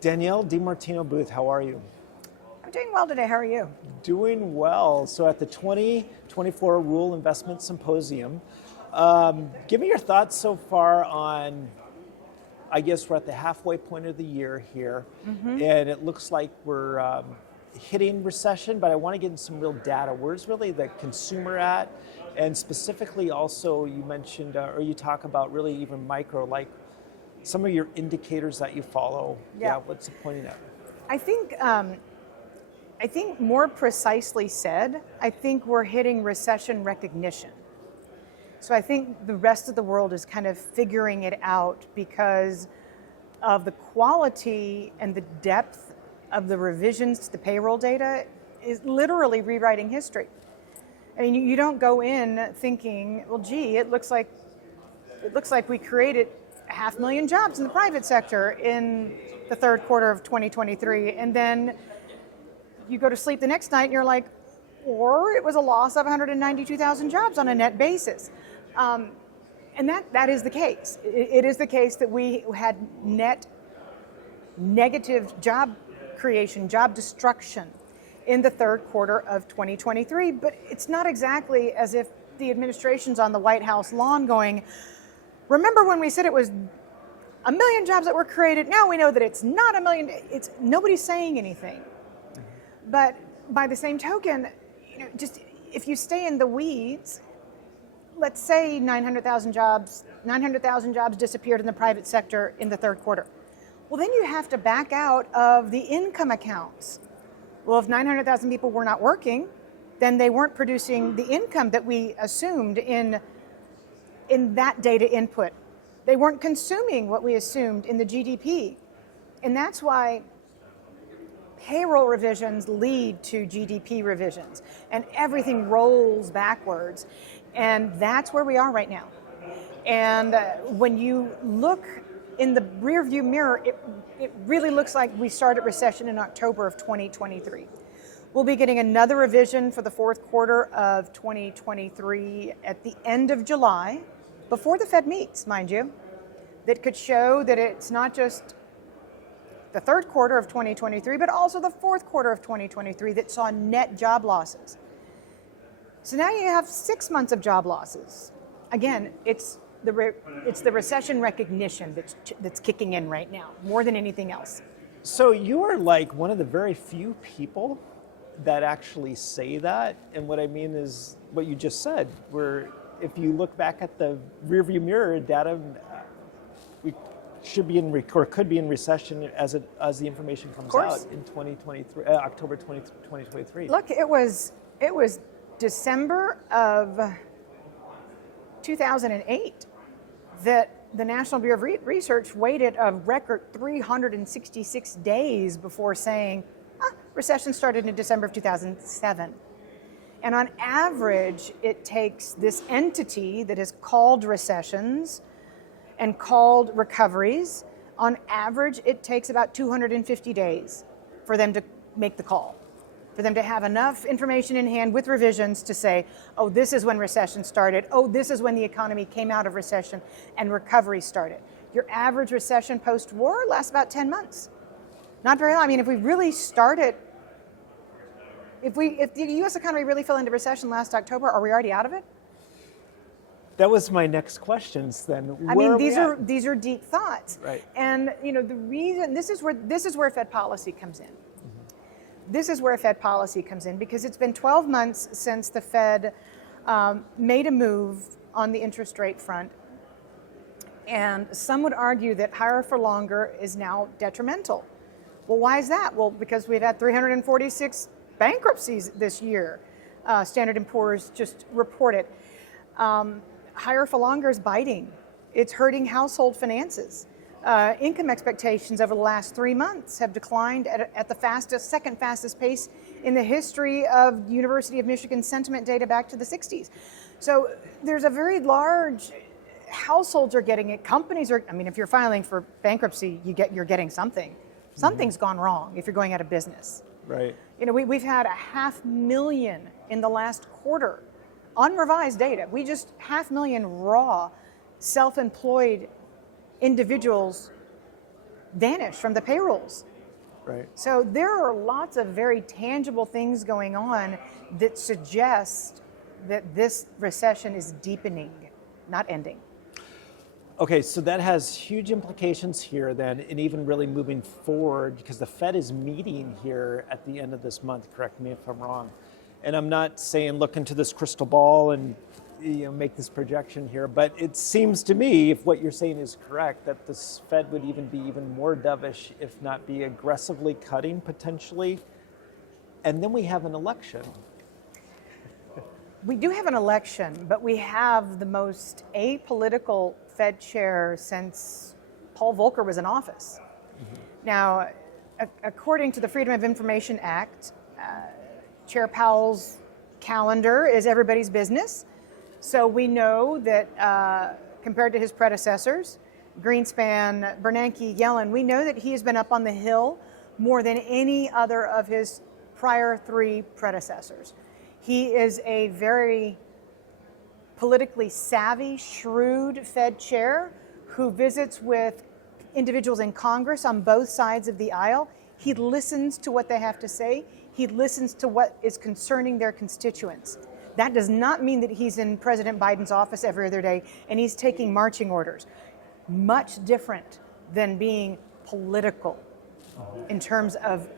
Danielle DeMartino Booth, how are you? I'm doing well today. How are you? Doing well. So at the 2024 Rule Investment Symposium, give me your thoughts so far on, I guess we're at the halfway point of the year here, and it looks like we're hitting recession, but I want to get in some real data. Where's really the consumer at? And specifically also you mentioned, or you talk about really even micro, like some of your indicators that you follow. Yeah, what's the point of that? I think more precisely said, I think we're hitting recession recognition. So I think the rest of the world is kind of figuring it out because of the quality and the depth of the revisions to the payroll data is literally rewriting history. I mean, you don't go in thinking, well, gee, it looks like we created 500,000 jobs in the private sector in the third quarter of 2023, and then you go to sleep the next night and you're like, or it was a loss of 192,000 jobs on a net basis. And that is the case. It is the case that we had net negative job creation, job destruction in the third quarter of 2023, but it's not exactly as if the administration's on the White House lawn going, remember when we said it was 1 million jobs that were created? Now we know that it's not 1 million. It's nobody's saying anything. But by the same token, just if you stay in the weeds, let's say 900,000 jobs disappeared in the private sector in the third quarter. Well, then you have to back out of the income accounts. Well, if 900,000 people were not working, then they weren't producing the income that we assumed in that data input. They weren't consuming what we assumed in the GDP. And that's why payroll revisions lead to GDP revisions, and everything rolls backwards. And that's where we are right now. And when you look in the rearview mirror, it really looks like we started recession in October of 2023. We'll be getting another revision for the fourth quarter of 2023 at the end of July, before the Fed meets, mind you, that could show that it's not just the third quarter of 2023, but also the fourth quarter of 2023 that saw net job losses. So now you have 6 months of job losses. Again, it's the recession recognition that's kicking in right now, more than anything else. So you are like one of the very few people that actually say that, and what I mean is what you just said, where if you look back at the rearview mirror data, we should be in or could be in recession as the information comes out in 2023, October 2023. Look, it was December of 2008 that the National Bureau of Research waited a record 366 days before saying, recession started in December of 2007. And on average, it takes this entity that is called recessions and called recoveries, on average, it takes about 250 days for them to make the call, for them to have enough information in hand with revisions to say, oh, this is when recession started. Oh, this is when the economy came out of recession and recovery started. Your average recession post-war lasts about 10 months. Not very long. I mean, if we really started, if the U.S. economy really fell into recession last October, are we already out of it? That was my next questions then. I mean, these are deep thoughts. Right. And the reason, this is where Fed policy comes in. This is where Fed policy comes in because it's been 12 months since the Fed made a move on the interest rate front. And some would argue that higher for longer is now detrimental. Well, why is that? Well, because we've had 346 bankruptcies this year. Standard & Poor's just reported. Higher for longer is biting. It's hurting household finances. Income expectations over the last 3 months have declined at the second fastest pace in the history of the University of Michigan sentiment data back to the 60s. So there's a very large, households are getting it, companies are, I mean, if you're filing for bankruptcy, you're getting something. Something's gone wrong if you're going out of business. Right. We've had 500,000 in the last quarter unrevised data. We just 500,000 raw self-employed individuals vanished from the payrolls. Right. So there are lots of very tangible things going on that suggest that this recession is deepening, not ending. Okay, so that has huge implications here then, and even really moving forward, because the Fed is meeting here at the end of this month, correct me if I'm wrong. And I'm not saying look into this crystal ball and make this projection here, but it seems to me, if what you're saying is correct, that this Fed would even be even more dovish, if not be aggressively cutting potentially. And then we have an election. We do have an election, but we have the most apolitical Fed chair since Paul Volcker was in office. Now, according to the Freedom of Information Act, Chair Powell's calendar is everybody's business. So we know that compared to his predecessors, Greenspan, Bernanke, Yellen, we know that he has been up on the Hill more than any other of his prior three predecessors. He is a very politically savvy, shrewd Fed chair who visits with individuals in Congress on both sides of the aisle. He listens to what they have to say. He listens to what is concerning their constituents. That does not mean that he's in President Biden's office every other day and he's taking marching orders. Much different than being political in terms of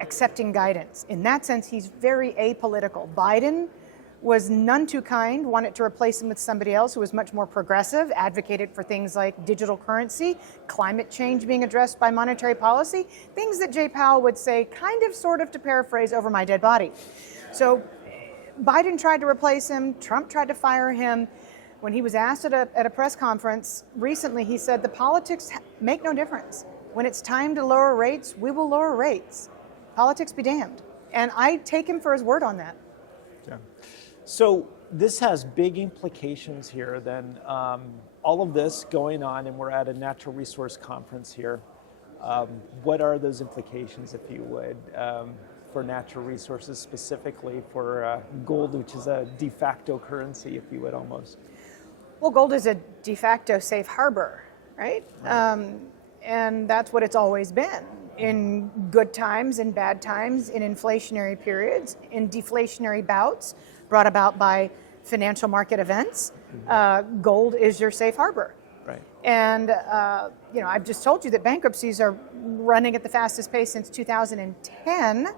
accepting guidance. In that sense, he's very apolitical. Biden was none too kind, wanted to replace him with somebody else who was much more progressive, advocated for things like digital currency, climate change being addressed by monetary policy, things that Jay Powell would say, kind of, sort of, to paraphrase, over my dead body. So Biden tried to replace him, Trump tried to fire him. When he was asked at a press conference recently, he said, the politics make no difference. When it's time to lower rates, we will lower rates. Politics be damned. And I take him for his word on that. Yeah. So this has big implications here then. All of this going on, and we're at a natural resource conference here. What are those implications, if you would, for natural resources, specifically for gold, which is a de facto currency, if you would, almost? Well, gold is a de facto safe harbor, right? And that's what it's always been. In good times, in bad times, in inflationary periods, in deflationary bouts brought about by financial market events, gold is your safe harbor. Right. And I've just told you that bankruptcies are running at the fastest pace since 2010.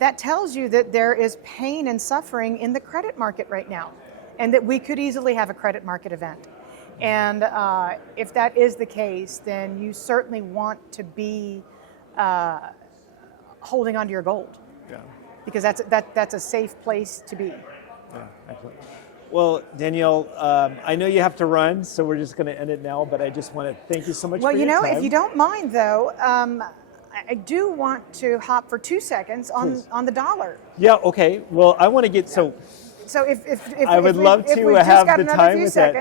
That tells you that there is pain and suffering in the credit market right now, and that we could easily have a credit market event. And if that is the case, then you certainly want to be holding onto your gold. Yeah. Because that's a safe place to be. Yeah, excellent. Well, Danielle, I know you have to run, so we're just going to end it now, but I just want to thank you so much for your time. Well, if you don't mind, though, I do want to hop for 2 seconds on the dollar. Yeah, okay. Well, I want to get, so if I would love to have the time with that.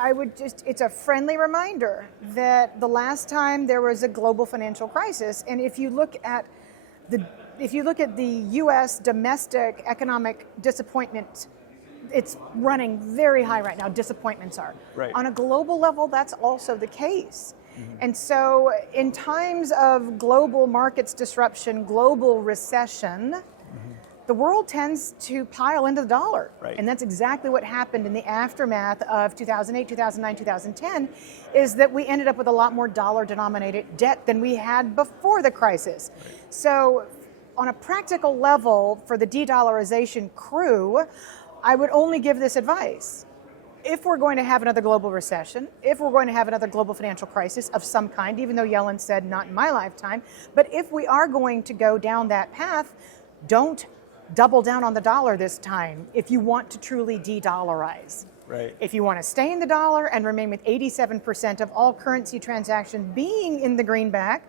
I would just, it's a friendly reminder that the last time there was a global financial crisis, and if you look at the U.S. domestic economic disappointment, it's running very high right now. Disappointments are. Right. On a global level, that's also the case. And so in times of global markets disruption, global recession, the world tends to pile into the dollar. Right. And that's exactly what happened in the aftermath of 2008, 2009, 2010, is that we ended up with a lot more dollar-denominated debt than we had before the crisis. Right. So on a practical level, for the de-dollarization crew, I would only give this advice. If we're going to have another global recession, if we're going to have another global financial crisis of some kind, even though Yellen said not in my lifetime, but if we are going to go down that path, don't double down on the dollar this time if you want to truly de-dollarize. Right. If you want to stay in the dollar and remain with 87% of all currency transactions being in the greenback,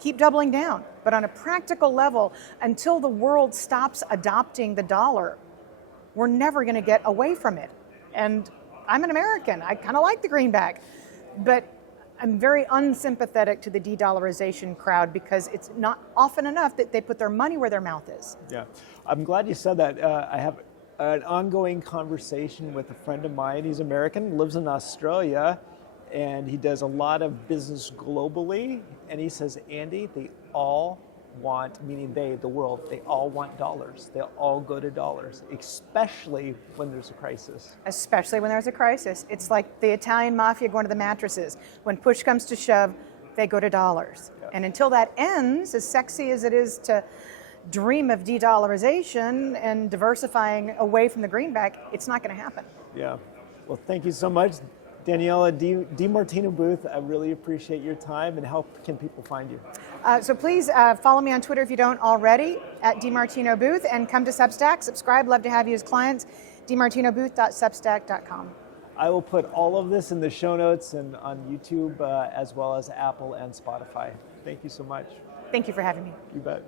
keep doubling down. But on a practical level, until the world stops adopting the dollar, we're never going to get away from it. And I'm an American. I kind of like the greenback. But I'm very unsympathetic to the de-dollarization crowd because it's not often enough that they put their money where their mouth is. Yeah, I'm glad you said that. I have an ongoing conversation with a friend of mine. He's American, lives in Australia, and he does a lot of business globally. And he says, Andy, they all want, meaning they, the world, they all want dollars. They'll all go to dollars, especially when there's a crisis. Especially when there's a crisis. It's like the Italian mafia going to the mattresses. When push comes to shove, they go to dollars. Yeah. And until that ends, as sexy as it is to dream of de-dollarization and diversifying away from the greenback, it's not going to happen. Yeah. Well, thank you so much, Danielle DiMartino Booth. I really appreciate your time. And how can people find you? So please follow me on Twitter if you don't already, at DiMartino Booth, and come to Substack. Subscribe. Love to have you as clients. DiMartinoBooth.substack.com. I will put all of this in the show notes and on YouTube, as well as Apple and Spotify. Thank you so much. Thank you for having me. You bet.